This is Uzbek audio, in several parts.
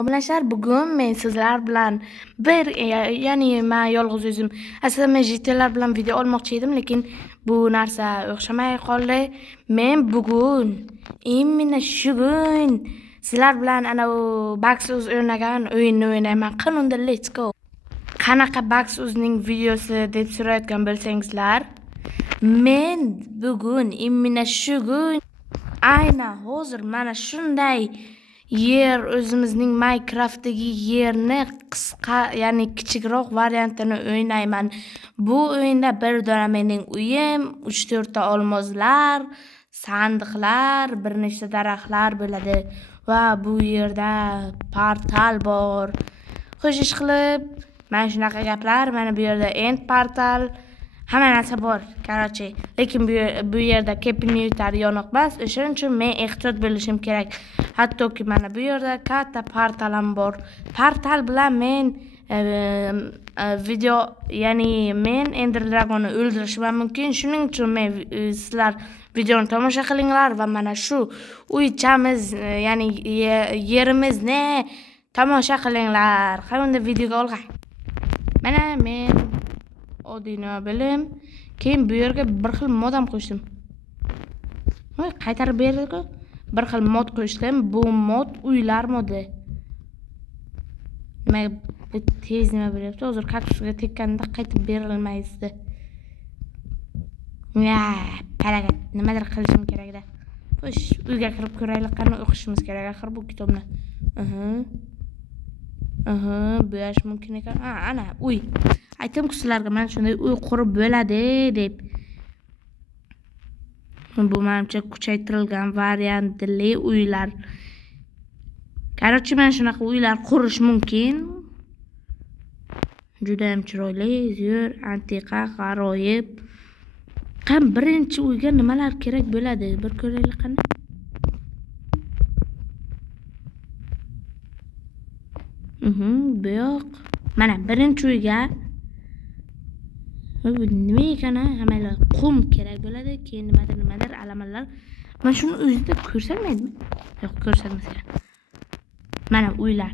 Obunalar bugun men sizlar bilan ya'ni men yolg'iz o'zim aslida men JT'lar bilan video olmoqchi edim, lekin bu narsa o'xshamay qoldi. Men bugun именно shugun sizlar bilan ana u Baxuz o'ynagan o'yinni o'ynayman. Qanunda let's go. Qanaqa Baxuzning videosi deb so'rayotgan bo'lsangizlar, men bugun именно shugun aynan hozir mana shunday yer o'zimizning Minecraft'dagi yerni qisqa, ya'ni kichikroq variantini o'ynayman. Bu o'yinda bir dona mening uyim, 3-4 ta olmozlar, sandiqlar, bir nechta daraxtlar bo'ladi va bu yerda portal bor. Xo'sh ish qilib, mana shunaqa gaplar, mana bu yerda end portal, hamma narsa bor, qarochi. Lekin bu yerda kompyuter yo'q emas, o'shaning uchun men ehtiyot bo'lishim kerak. Hattoki mana bu yerda katta portal ham bor. Portal bilan men video, ya'ni men Ender Dragonni o'ldirishim mumkin. Shuning uchun men sizlar videoni tomosha qilinglar va mana shu uychamiz, ya'ni yerimizni tomosha qilinglar. Qanday videoga olg'ay. Mana men oddiy bilim, keyin bu yerga bir xil mod ham qo'shdim. Voy, qaytarib berdi-ku. Bir xil mod qo'shdim. Bu mod uylar modi. Nima bu tez nima bo'lyapti? Hozir kaktusga tekkanda qaytib berilmaydi. Ya, harakat. Nimadir qilishim kerak-da. Xo'sh, uyga kirib ko'raylik, qani o'qishimiz kerak axir bu kitobni. Bo'yash mumkin ekan. Ana uy. Aytdim sizlarga, mana shunday uy qurib bo'ladi deb. Bu menimcha kuchaytirilgan variantli uylar. Qarochi, mana shunaqa uylar qurish mumkin. Juda ham chiroyli, zo'r, antiqa, g'aroyib. Qan birinchi uyga nimalar kerak bo'ladi? Bir ko'raylik qani. Bu yoq. Mana birinchi uyga nima ekan, hammalar qum kerak bo'ladi, keyin nimadir alamanlar. Mana shuni o'zida ko'rsatmaydimi? Yo'q, ko'rsatmagan. Mana uylar.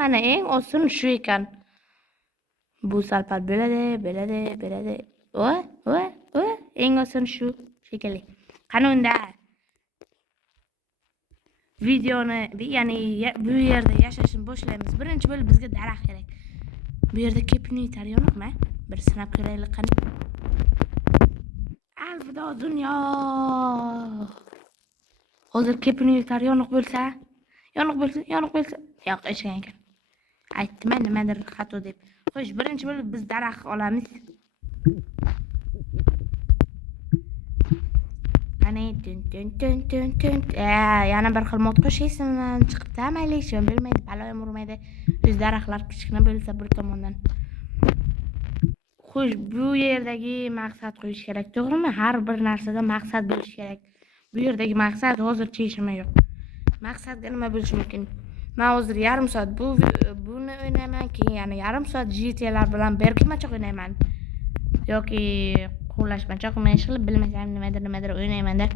Mana eng oson shu ekan. Bu salpal bo'ladi. Eng oson shu shekilli. Qani unda videoni, ya'ni bu yerda yashashni boshlaymiz. Birinchi bo'lib bizga daraxt kerak. Bu yerda kompyuter yo'qmi? Bir sinab ko'raylik qani. Alvido dunyo. Hozir kompyuter yo'q bo'lsa, yo'q eshgan ekan. Aytdim, nimadir xato deb. Xo'sh, birinchi bo'lib biz daraxt olamiz. Qani yana bir xil mod qo'shaysan, chiqibdi, mayli, hech bilmaydi, balo ham urmaydi. O'z daraxtlar kichkina bo'lsa bir tomondan. Xo'sh, bu yerdagi maqsad qo'yish kerak, to'g'rimi? Har bir narsada maqsad bo'lish kerak. Bu yerdagi maqsad hozircha hechim yo'q. Maqsadga nima bo'lishi mumkin? Men hozir yarim soat buni o'ynayman, keyin yana yarim soat JT'lar bilan berkinmachoq o'ynayman. Yoki qo'llashmachoq, men hech qilib bilmasam nimadir o'ynayman-da.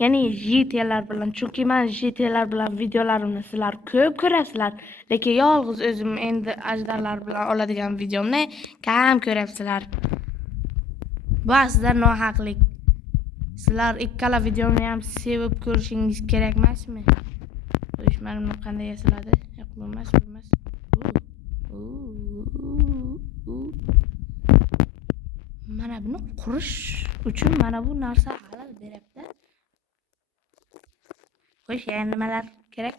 Ya'ni JT'lar bilan, chunki men JT'lar bilan videolarimni sizlar ko'p ko'rasizlar, lekin yolg'iz o'zim endi ajdarlar bilan oladigan videomni kam ko'rasizlar. Bu aslida nohaqlik. Sizlar ikkala videomni ham sevib ko'rishingiz kerak emasmi? Xo'sh, mana qanday yasaladi? Yo'q, bo'lmas. Mana buni qurish uchun mana bu narsa halol beryapti. Xo'sh, yana nimalar kerak?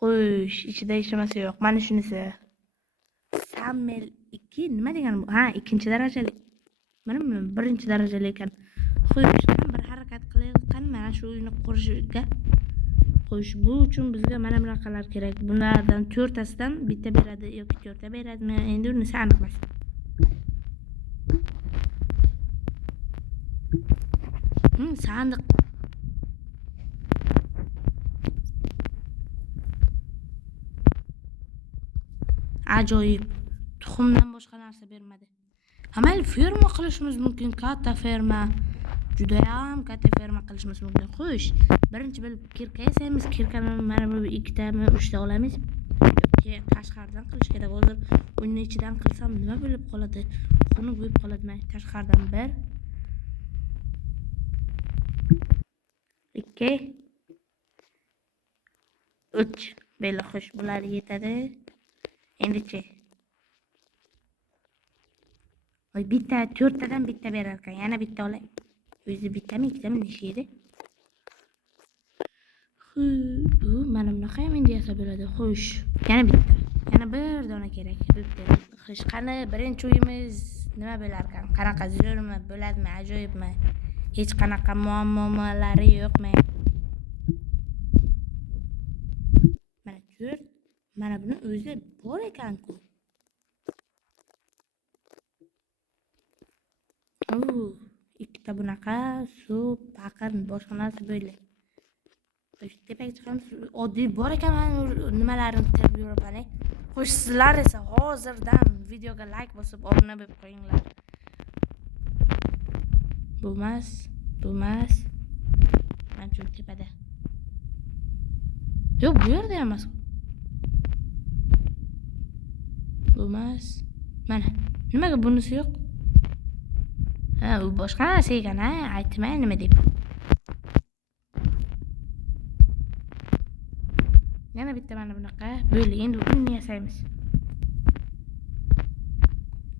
Xo'sh, ichida hech narsa yo'q. Mana shunisi. Sammel 2 nima degani bu? Ikkinchi darajali. Mana birinchi darajali ekan. Xo'sh, bir harakat qilaylik qani mana shu uyni qurishga. Xo'sh, bu uchun bizga mana bunaqalar kerak. Bunlardan 4 tasidan bitta beradi yoki 4 ta beradimi? Endi unisi aniq emas. Sandiq. Ajoyib. Tuxumdan boshqa narsa bermadi. Amal ferma qilishimiz mumkin, katta ferma. judayam katta ferma qilishimiz mumkin. Xo'sh, birinchi bo'lib kirka yasaymiz. Kirkani mana bu 2 tami 3 ta olamiz. Keyin tashqaridan qilish kerak. Hozir uning ichidan qilsam nima bo'lib qoladi? Xunuk bo'lib qoladimi? Tashqaridan 1 2 3 Bela xo'sh, bular yetadi. Endi-chi. Voy, bitta 4 tadan bitta berar ekan. Yana bitta olay. O'zi bittami, ikkitami necha edi? Mana bunaqa ham endi yasab bo'ladi. Xo'sh, yana bitta. Yana 1 dona kerak. Xo'sh, qani birinchi uyimiz nima bo'lar ekan? Qanaqa zo'rmi, bo'ladimi, ajoyibmi? Hech qanaqa muammolari yo'qmi? Mana 4, mana buni o'zi bor ekan-ku. Ikkita bunaqa suv, paqir, boshqa narsa bo'ldi. Tepaga chiqamiz. Oddiy bor ekan, men nimalarini terib yuraman. Xo'sh, sizlar esa hozirdan videoga like bosib, obuna bo'lib qo'yinglar. Bo'lmas. Mana tepada. Yo'q, bu yerda emas. Bo'lmas. Mana, nimaga bunisi yo'q? U boshqa narsa ekan, aytmay nima deb. Yana bitta mana bunaqa. Bo'ldi, endi uyni yasaymiz.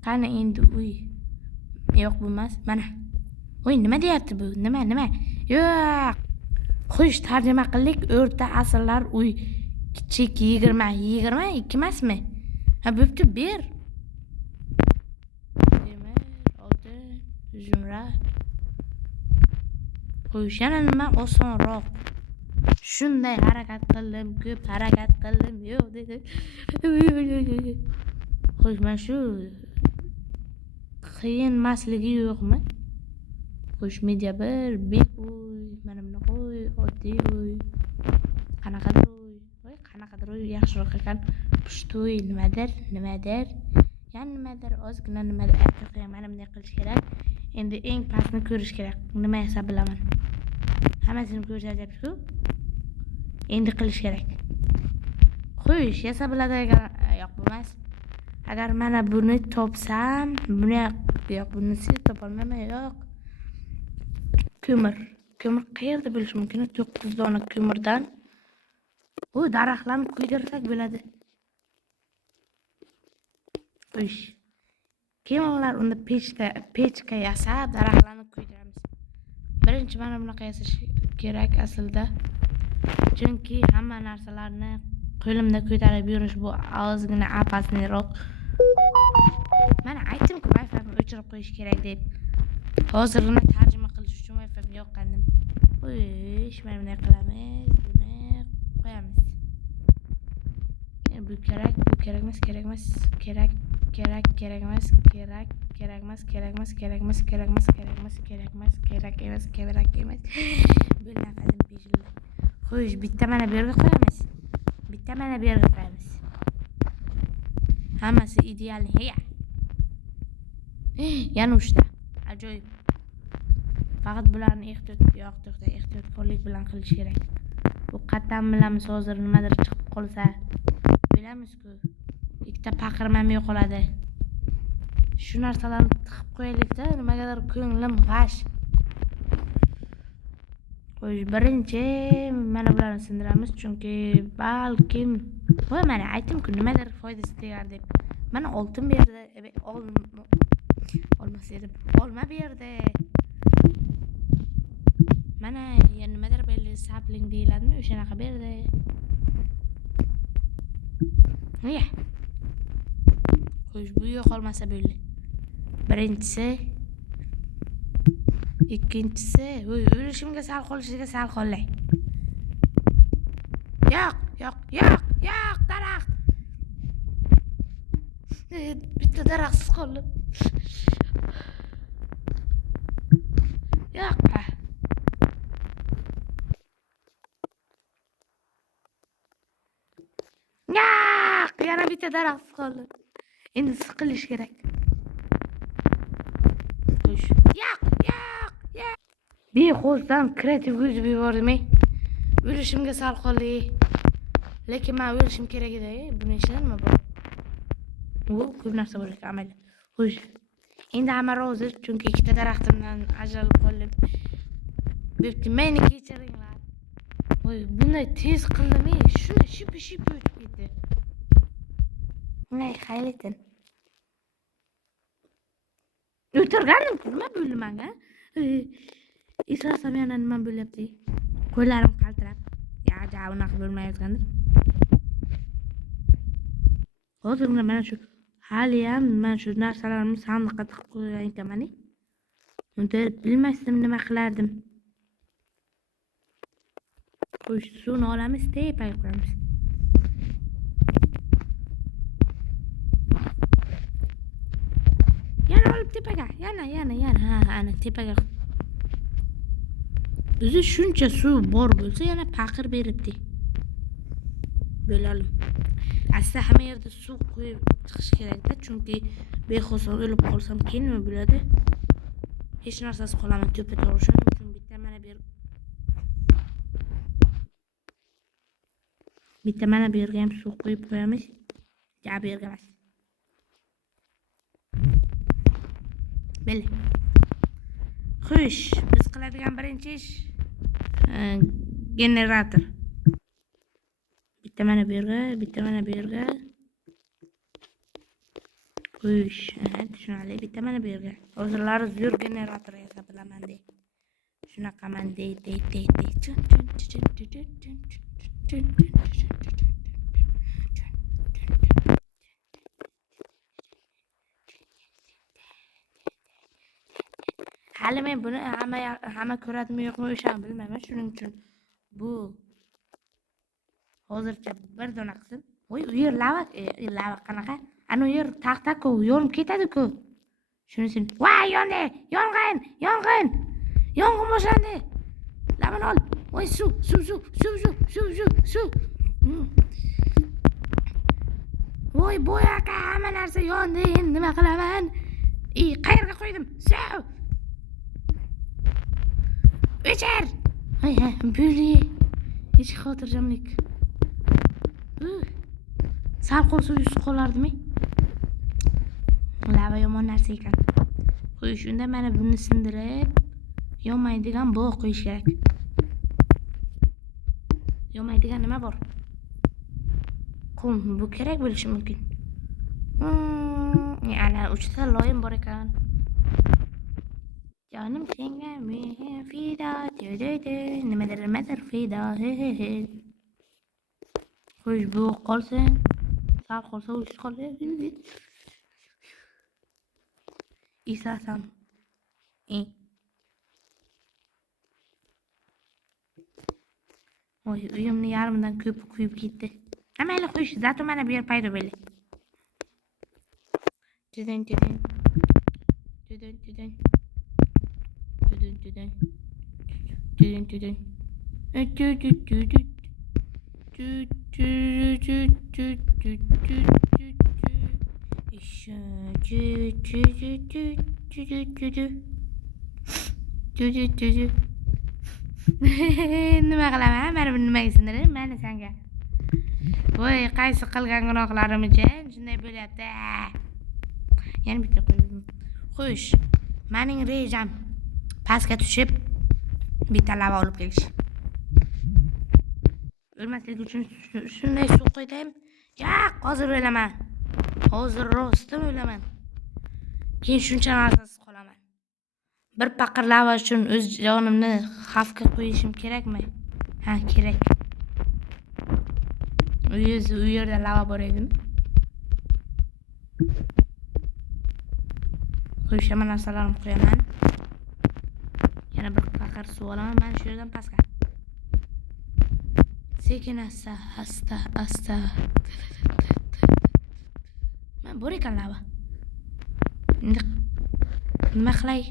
Qani endi uy? Yo'q, bo'lmas. Mana. Voy, nima deyapti bu? Nima? Yo'q. Xo'sh, tarjima qildik. O'rta asrlar uy. Kichik 22 emasmi? Bo'pti, ber. Jumrat. Xo'sh, yana nima osonroq? Shunday harakat qildim, ko'p harakat qildim. Yo'q dedi. Xo'sh, mana shu qiyin emasligi yo'qmi? Xo'sh, media 1, bek uy, mana bunaqa uy, oddiy uy. Qanaqadir uy yaxshiroq ekan. Pushti uy nimadir. Yana nimadir, ozgina nimadir aytib mana bunday qilish kerak. Endi eng pastni ko'rish kerak. Nima yasa bilaman. Hammasini ko'rsatyapti-ku. Endi qilish kerak. Xo'sh, yasa biladi agar yo'q bo'lmas. Agar mana buni topsam, buni yo'q, bunisi topolmayman, yo'q. Ko'mir qayerda bo'lishi mumkin? 9 dona ko'mirdan. Daraxtlarni kuydirsak bo'ladi. Xo'sh. Keyin unda pechka yasab, daraxtlarni kuydiramiz. Birinchi mana bunaqa yasash kerak aslida. Chunki hamma narsalarni qo'limda ko'tarib yurish bu ozgina apasniroq. Mana aytdim-ku, Wi-Fi'ni o'chirib qo'yish kerak deb. Hozirgina tarjima qilish uchun Wi-Fi'ni yoqqandim. Xo'sh, mana bunday qilamiz, buni qo'yamiz. Bu kerak emas. Bu nafasim peshildi. Xo'sh, bitta mana bu yerga qo'yamiz. Hammasi ideal. Yana 3 ta. Ajoyib. Faqat bularni ehtiyotkorlik bilan qilish kerak. Bu qattan bilamiz, hozir nimadir chiqib qolsa, bilamiz-ku. Ikkita paqirmam yo'qoladi. Shu narsalarni tiqib qo'yaylik-da, nimagadir ko'nglim g'ash. Xo'sh, birinchi mana bularni sindiramiz, chunki balkim mana aytdim-ku, nimadir foydasi tegar deb. Mana oltin berdi, olmas edi. Olma berdi. Mana nimadir belli sapling deyiladimi? O'shanaqa berdi. Xo'sh, bu yo'qolmasa bo'ldi. Birinchisi, ikkinchisi, o'lishimga sal qolay. Yo'q, daraxt. Bitta daraxtsiz qoldim. Yo'q. Yana bitta daraxtsiz qoldim. Endi siqilish kerak. Xo'sh. Yo'q. Bexosdan kreativ ko'zib yubordim. O'lishimga sal qoldi. Lekin men o'lishim kerak edi. Buni ichidan nima bor? Ko'p narsa bor ekan amalda. Xo'sh. Endi hamma rozi chunki ikkita daraxtimdan ajralib qoldim. Bo'pti, meni kechiringlar. Bunday tez qildim, shuni ship o'tib ketdi. Nay, xayletin. O'tirganim nima bo'ldi menga? Eslasam yana nima bo'lyapti? Qo'llarim qaltirab. Ja, unaqa bo'lmayotgandir. Hozir mana shu haliyam men shu narsalarimni sandiqqa tiqib qo'ygan ekanman. Unda bilmasdim nima qilardim. Xo'sh, suvni olamiz, tepaga qo'yamiz. Yana olib tepaga. Yana. Ha, ana tepaga. O'zi shuncha suv bor bo'lsa, yana paqir beribdi. Bo'lalim. Aslida hamma yerda suv qo'yib chiqish kerak-da, chunki bexosdan o'lib qolsam keyin nima bo'ladi? Hech narsasiz qolaman, to'pa-to'g'ri. Shuning uchun bitta mana bu yerga ham suv qo'yib qo'yamiz. Ja, bu yerga emas. Beli. Xo'sh, biz qiladigan birinchi ish generator. Bitta mana bu yerga. Xo'sh, tushunali, bitta mana bu yerga. Hozirlari zo'r generator yasab bilaman dey. Shunaqaman dey. Hali men buni hamma ko'radimi yo'qmi o'shani bilmayman. Shuning uchun bu hozircha bir dona qilsin. Voy, u yer lava qanaqa? Ana u yer taxta-ku, yonib ketadi-ku. Shuning voy, yondi, yong'in. Yong'in boshlandi. Lavani ol. Voy, suv. Voy, bo'yaka, hamma narsa yondi. Endi nima qilaman? Qayerga qo'ydim? Suv. O'char. Bo'li. Hech xotirjamlik. Sal qolsa yuz qolardimi? Lava yomon narsa ekan. Qo'yish unda mana buni sindirib, yonmaydigan bog' qo'yish kerak. Yonmaydigan nima bor? Qum, bu kerak bo'lishi mumkin. Ana 3 ta loyim bor ekan. Jonim senga men fido, nimadir fido. Xo'sh, bu qolsin. Sal qolsa o'ch qoldi. Eslasam. Voy, uyimni yarmidan ko'p kuyib ketdi. Mayli, xo'sh, zato mana bu yer paydo bo'ldi. Tudun. Nima qilaman? Mana buni nimaga sindirib, mana senga. Voy, qaysi qilgan gunohlarim uchun shunday bo'lyapti. Yana bitta qo'ydim. Xo'sh, mening rejam pastga tushib bitta lava olib kelish. O'lmaslik uchun shunday suv qo'ydim. Hozir o'laman. Hozir rostdan o'laman. Keyin shuncha narsasiz qolaman. Bir paqir lava uchun o'z jonimni xavfga qo'yishim kerakmi? Ha, kerak. U yerda lava bor edimi? Qo'yishim narsalarimni qo'yaman. Yana bir paqir suv olaman. Men shu yerdan pastga. Sekin asta. Men bor ekan lava. Endi nima qilay?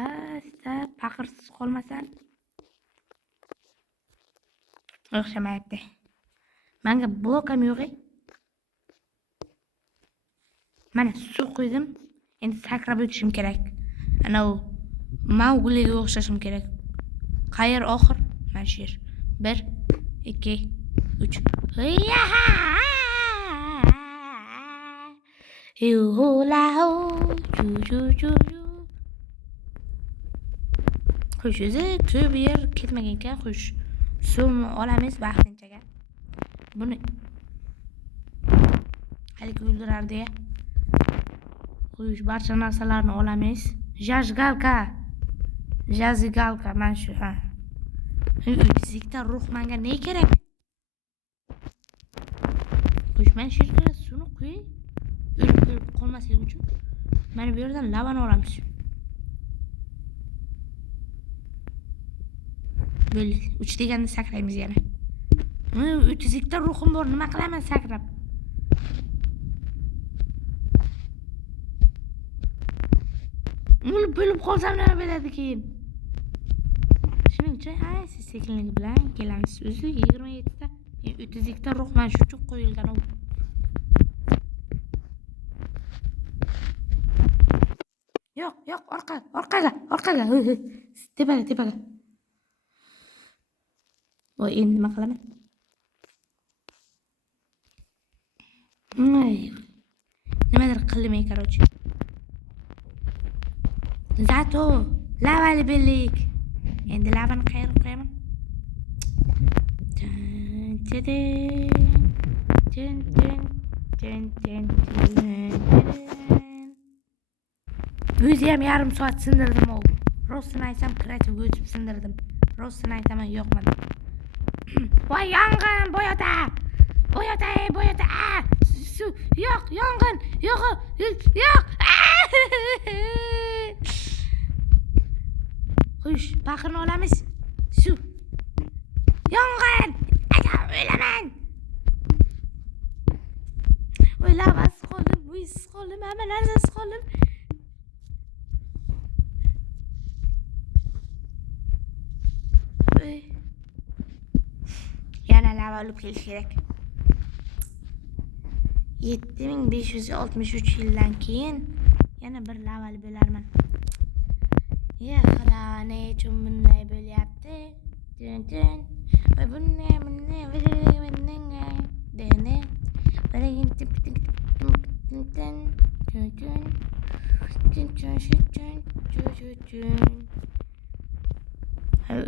Asta paqirsiz qolmasan. O'xshamayapti. Menga blokam yo'q. Mana suv qo'ydim. Endi sakrab o'tishim kerak. Anavi Maugliga o'xshashim kerak. Qayer oxir? Mana shu yer. 1 2 3. Yuhula chu. Xush, o'zi ko'p yer ketmagan ekan, xush. Suvni olamiz vaqtinchaga. Buni haligi o'ldirardi. Xush, barcha narsalarni olamiz. Jazigalka mana shu, ha. Fizikda ruh menga ne kerak? Xush, men shu yerga suvni qo'y. O'lib qolmasligi uchun. Mana bu yerdan lavani olamiz. Böyle 3 deganda sakraymiz yana. Fizikda ruhim bor, nima qilaman sakrab? Bo'lib qolsam nima bo'ladi keyin? Shuning uchun siz sekinlik bilan kelamiz. O'zi 27 ta fizikda ruh mana shu uchun qo'yilgan u. Yo'q, orqaga. Tepaga. Voy, endi nima qilaman? Nimadir qildim, короче. Zato lavali bellik. Endi lavani qayerga qo'yaman? O'zi ham yarim soat sindirdim u. Rostini aytsam, kreativ o'tib sindirdim. Rostini aytaman, yo'qmadi. Voy, yong'in, boyota. Yo'q, yong'in. Yo'q. Xush, baqirni olamiz. Shu. Yong'in! O'laman. O'ylamasiz qoldim, uysiz qoldim, hamma narsasiz qoldim. Yana lava olib kelish kerak. 7563 yildan keyin yana bir lavali bo'larman. Xudo, ne uchun bunday bo'lyapti? Voy, bunday.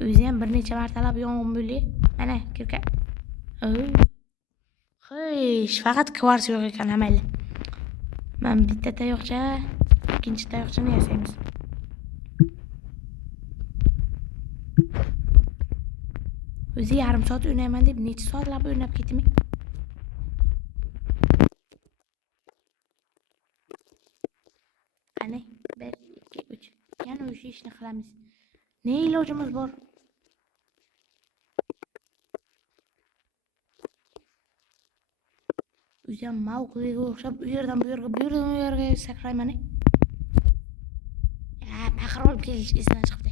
O'zi ham bir necha martalab yong'in bo'ldi. Mana, kirka. Xush, faqat kvars yo'q ekan amayli. Men bitta tayoqcha, ikkinchi tayoqchani yasaymiz. O'zi yarim soat o'ynayman deb necha soatlab o'ynab ketdimi? Qani, 1 2 3. Yana o'sha ishni qilamiz. Ne ilojimiz bor? O'zi ham Maugliga o'xshab u yerdan bu yerga sakrayman. Paqir olib kelish esdan chiqdi.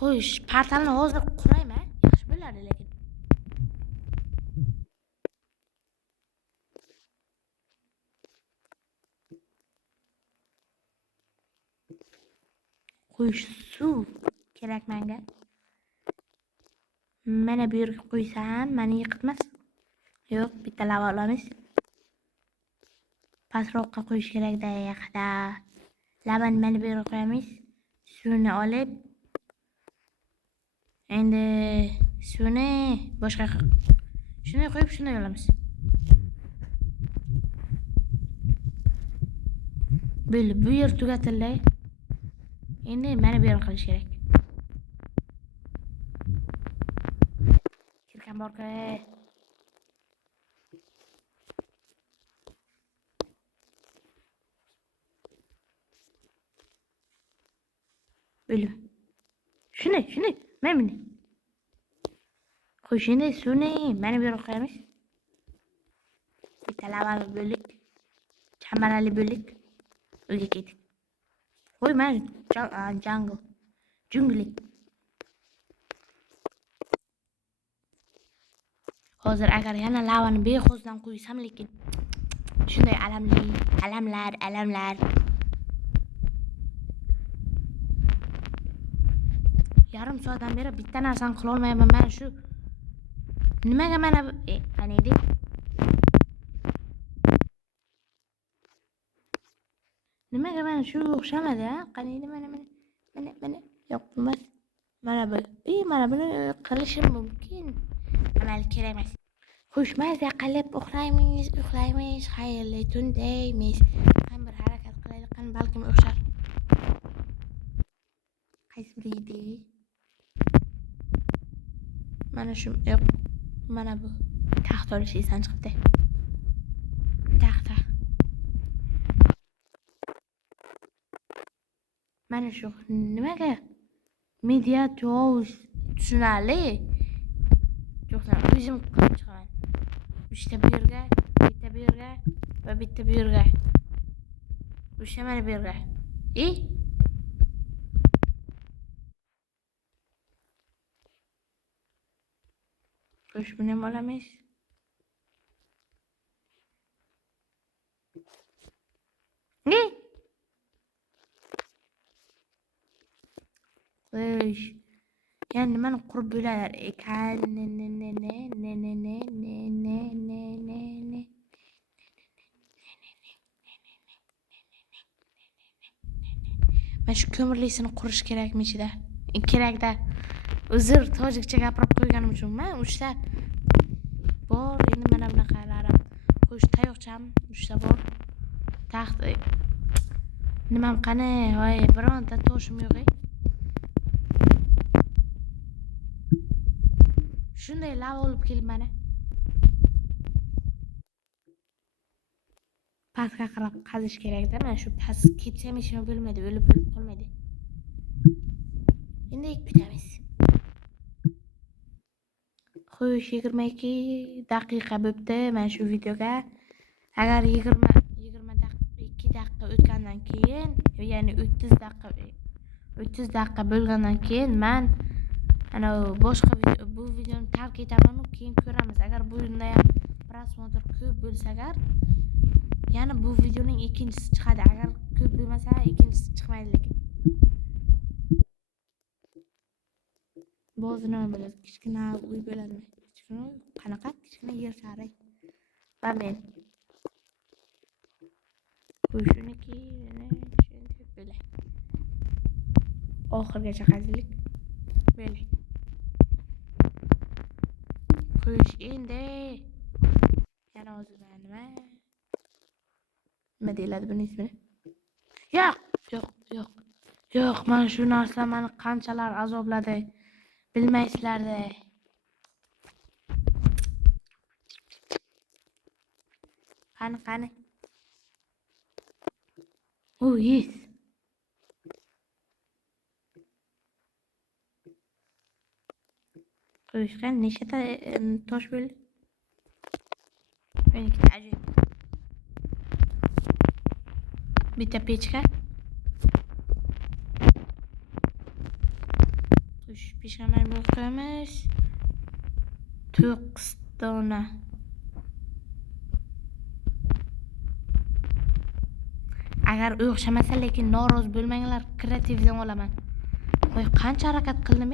Qo'yish, portalni hozir qurayman, yaxshi bo'ladi lekin. Qo'yish suv kerak menga. Mana bu yerga qo'ysam, meni yiqitmas. Yo'q, bitta lava olamiz. Pastroqqa qo'yish kerak-da, yaxda. Lavani mana bu yerga qo'yamiz. Suvni olib, endi suvni boshqa shuni qo'yib shuni olamiz. Bo'ldi, bu yer tugatildi. Endi mana bu yerga qilish kerak. Kirkan borka. Böyle. Şunu. Ben bunu. Koşunu suni. Beni bir koymuş. Bir talabalı bölük. Çamaralı bölük. Öyle gittik. Koy ben. Jungle. Jungle. Hozir agar yana lavani bexosdan qo'ysam lekin shunday alamlar. Yarim soatdan beri bitta narsani qila olmayapman. Mana shu nimaga mana bu qani edi? Nimaga mana shu o'xshamadi, ha? Qani edi mana. Yo'q, bo'lmas. Mana bu. Mana buni qilishim mumkin. Amal kerak emas. Xushmaza qilib uxlaymiz, xayrli tun deymiz. Ham bir harakat qilaylik, qani balkim o'xshar. Qaysi biri edi? Mana shu, yo'q. Mana bu. Taxt olishingizdan chiqibdi. Taxta. Mana shu nimaga? Mediatos tushunali. Yo'qsa o'zim qilib chiqaman. Bitta bu yerga va bitta bu yerga. O'sha mana bu yerga. Xo'sh, buni ham olamiz. Xo'sh. Yani nimani qurib bo'lar ekan? Mana shu ko'mirlisini qurish kerakmi-da? Kerak-da. Uzr, tojikcha gapirib qo'yganim uchunmi? Uchta bor, endi mana bunaqalarim. Xo'sh, tayoqcham uchta bor. Taxt. Nimam qani? Voy, bironta toshim yo'q. Shunday lava olib kelib mana. Pastga qarab qazish kerak-da. Mana shu past ketsam hech nima bo'lmaydi, o'lib qolmaydi. Endi kutamiz. Xo'sh, 22 daqiqa bo'libdi mana shu videoga. Agar 22 daqiqa o'tgandan keyin, ya'ni 30 daqiqa bo'lgandan keyin men ana boshqa bu videoni tark etaman, keyin ko'ramiz. Agar bunda ham prosmotr ko'p bo'lsa agar, yana bu videoning ikkinchisi chiqadi. Agar ko'p bo'lmasa, ikkinchisi chiqmaydi lekin. Ba'zi nima bo'ladi? Kichkina uy bo'ladimi? Kichkina uy, qanaqa? Kichkina yer shari. Va men shuniki böyle. Oxirgacha qazilik. Böyle. Xo'sh, endi yana o'zimga nima deyiladi buni ismi? Yo'q, mana shu narsa meni qanchalar azobladi. Bilmaysizlar-da. Qani. Yes. Qo'yishgan nechta tosh bo'ldi? Ikkita ajoyib. Bitta pechka. Xo'sh, pechkani bu qo'yamiz. 9 dona. Agar o'xshamasa, lekin norozi bo'lmanglar, kreativdan olaman. Voy, qancha harakat qildim?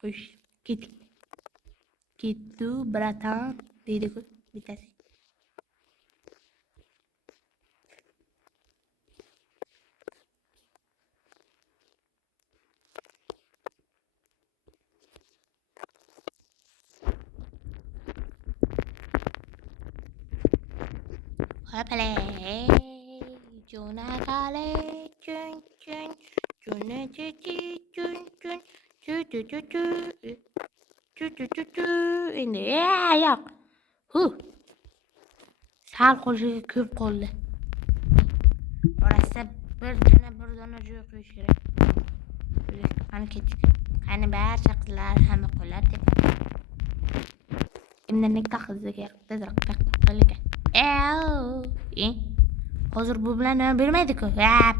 Xo'sh, ketdi, bratan, deydi-ku bittasi. Hopale, Junakale, chun. Endi yo'q. Sal qo'lishiga ko'p qoldi. Orasida bir dona joy qo'yish kerak. Qani ketdik. Qani barcha qizlar hamma qo'llar tepadi. Kimlarnikda qizga tezroq qilgan. Hozir bu bilan nima bermaydi-ku.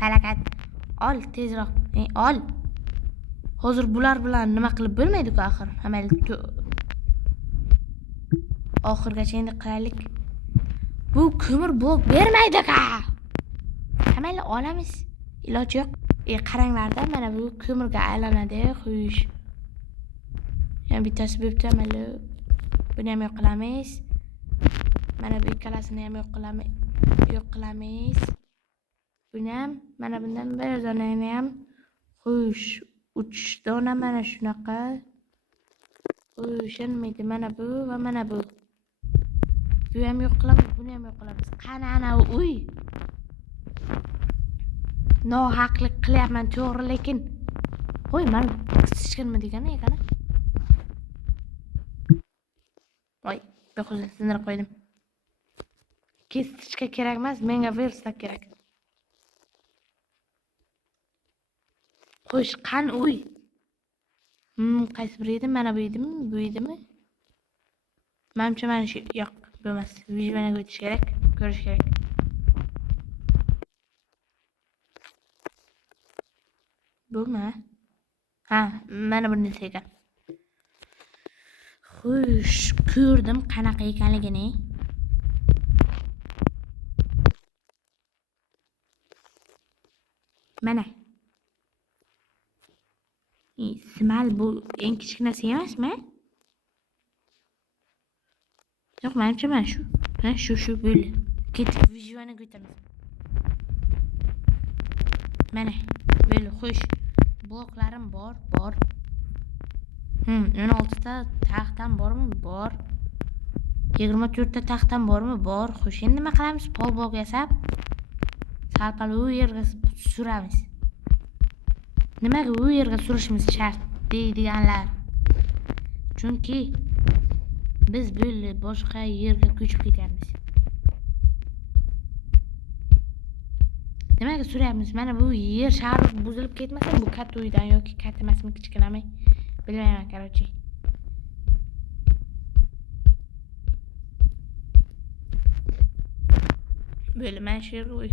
Palakat. Ol tezroq. Ol. Hozir bular bilan nima qilib bo'lmaydi-ku axir. Hamma oxirgacha endi qilaylik. Bu ko'mir blok bermaydi-ku. Hamma olamiz. Iloji yo'q. Qaranglarda mana bu ko'mirga aylanadi, xo'sh. Yana bittasi bo'pti, mana buni ham yo'q qilamiz. Mana bu ikkalasini ham yo'q qilamiz. Buni ham, mana bundan bir donani ham. Xo'sh, 3 dona mana shunaqa. O'shanmaydi, mana bu va mana bu. Bu ham yo'q qilamiz, buni ham yo'q qilamiz. Qani ana uy. Nohaqlik qilyapman, to'g'ri, lekin qo'y, men kisichkanmi degani ekan. Voy, bexuzur sindirib qo'ydim. Kesichka kerak emas, menga versak kerak. Xo'sh, qani uy? Qaysi biri edi? Mana bu edimi? Bu edimi? Menimcha mana shu yo'q, bo'lmas. Vijvanaga o'tish kerak, ko'rish kerak. Bumi? Ha, mana bunisi ekan. Xo'sh, ko'rdim qanaqa ekanligini. Mana. Simal bu eng kichkinasi emasmi? Yo'q, menimcha mana shu. Ha, shu bo'ldi. Ketib vijvanaga o'tamiz. Mana, bo'ldi, xo'sh. Bloklarim bor. 16 ta taxtam bormi? Bor. 24 ta taxtam bormi? Bor. Xo'sh, endi nima qilamiz? Polblok yasab, sal-pal u yerga suramiz. Nimaga u yerga surishimiz shart deydiganlar? Chunki biz bo'ldi boshqa yerga ko'chib ketyapmiz. Nimaga suryapmiz? Mana bu yer shahar buzilib ketmasa, bu katta uydan yoki katta emasmi, kichkinami? Bilmayman, короче. Böyle men shu yerga uy.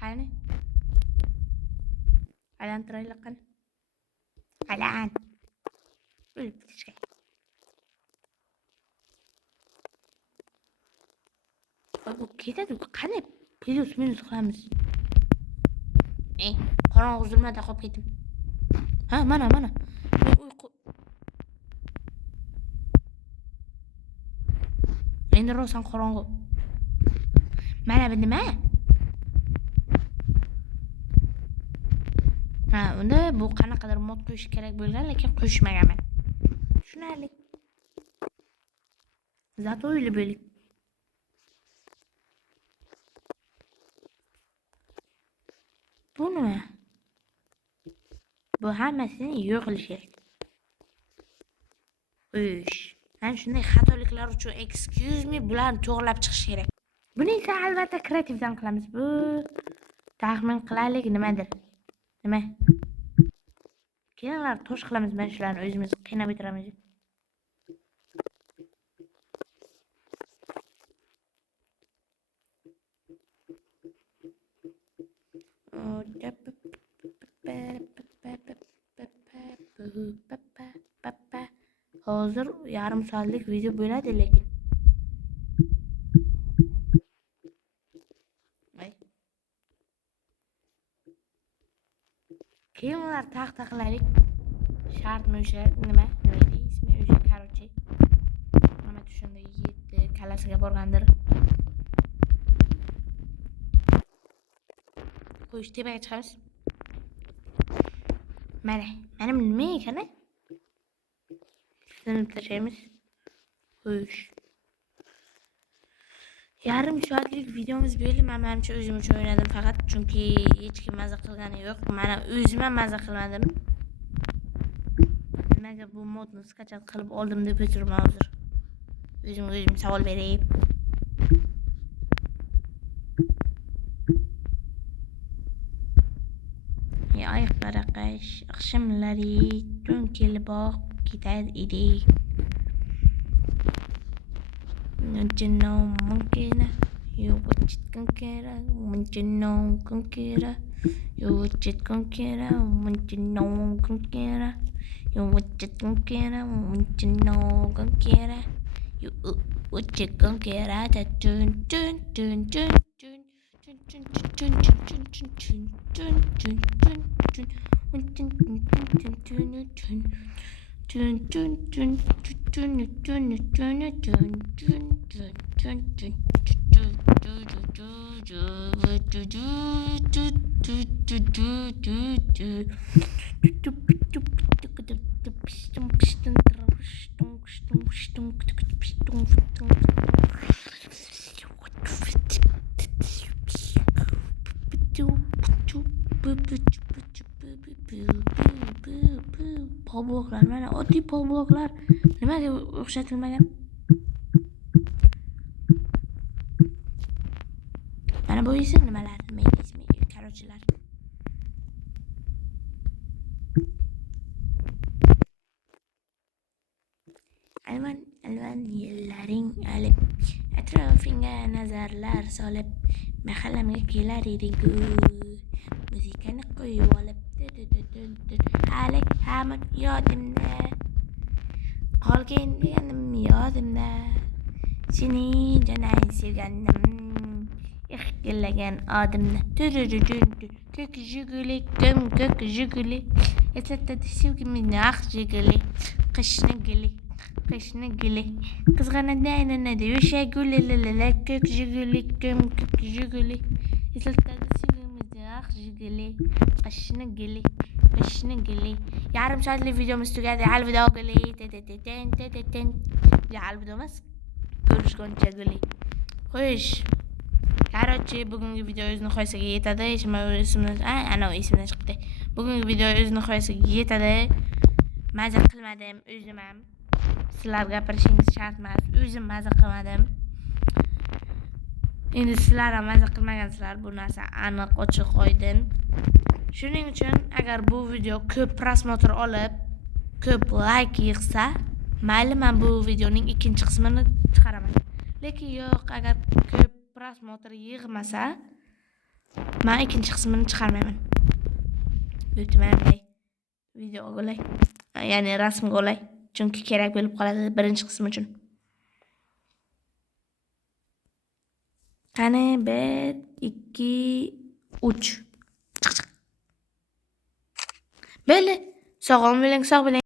Qani? Aylantiraylik qani? Aylan. O'lib ketishga. Bu ketadi, qani? Plus minus qilamiz. Qorong'u zulmada qolib ketdim. Ha, mana. Uyqu. Endi rosan qorong'u. Mana bu nima? Ha, unda bu qanaqadir mod qo'yish kerak bo'lgan, lekin qo'shmaganman. Tushunarli. Zato o'yli bo'ling. Bu nima? Bu hammasini yo'q qilish kerak. Mana shunday xatoliklar uchun excuse me, bularni to'g'rilab chiqish kerak. Buni esa albatta kreativdan qilamiz. Bu taxmin qilaylik nimadir? Nima? Kelinglar tosh qilamiz, mana shularni o'zimiz qiynab bitiramiz. Hozir yarim soatlik video bo'ladi, lekin kelinglar taxta qilaylik. Shartmi o'sha nima edi ismi o'sha, короче. Mana tushunda yetdi, kalasiga borgandir. Qo'yish tepaga chiqamiz. Mana nima ekan? Sinib tashlaymiz. Qo'yish. Yarım soatlik videomuz bo'ldi. Men menimcha o'zim uchun o'ynadim faqat, chunki hech kim maza qilgani yo'q. Mana o'zim ham maza qilmadim. Nimaga bu modni skachat qilib oldim deb o'tirman hozir. O'zim savol beray. Ey qaraqash, oqshomlari tun kelib ketar edi. Munchino monkeyna, you watch conquera, munchino conquera, you watch it conquera, munchino conquera, you watch it conquera, munchino conquera, you watch it conquera, tun tun tun tun tun. Polbloklar, mana oddiy polbloklar nimaga o'xshatilmagan? Mana bu esa nimalar, qarochilar. Alvan yillaring alib, atrofingga nazarlar solib, mahallamga kelar eding-ku, muzikani qo'yib olib, hali hamon yodimda, qolgan deganim yodimda, seni jonay sevganim, iqillagan odimni, ko'k jiguli, ko'k jiguli, eslatadi sevgimizni jiguli, qishni gili, qizg'anadi o'sha guli, ko'k jiguli, ko'k jiguli, eslatadi sevgimizni jiguli, qishni gili. Yarim soatlik videomiz tugadi. Hali video guli. Hali video emas. Ko'rishguncha guli. Xo'sh. Qarochi, bugungi video o'z nihoyasiga yetadi. Esimdan chiqdi. Bugungi video o'z nihoyasiga yetadi. Maza qilmadim o'zim ham. Sizlar gapirishingiz shart emas. O'zim maza qilmadim. Endi sizlar ham maza qilmagansizlar. Bu narsa aniq, ochiq, oydin. Shuning uchun agar bu video ko'p prosmotr olib, ko'p like yig'sa, mayli men bu videoning ikkinchi qismini chiqaraman. Lekin yo'q, agar ko'p prosmotr yig'masa, men ikkinchi qismini chiqarmayman. Bo'pti, mana bunday video olay. Ya'ni rasmga olay, chunki kerak bo'lib qoladi birinchi qism uchun. Qani 1 2 3 Böyle. Sağ olun, sağ olun.